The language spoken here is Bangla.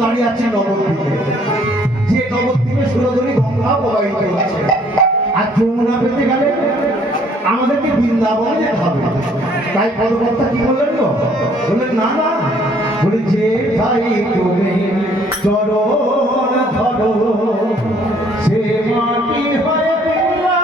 দাঁড়িয়ে আছি নবদ্বীপে, যে নবদ্বীপে সুরধুরী গঙ্গা প্রবাহিত হচ্ছে। আর যমুনা পেতে গেলে আমাদেরকে বৃন্দাবনে যেতে হবে। তাই পদকর্তা কি বললেন তো, বললেন না না, বলে যে তাই তুমি চরণ ধরো সে মাটি হয় বৃন্দাবন।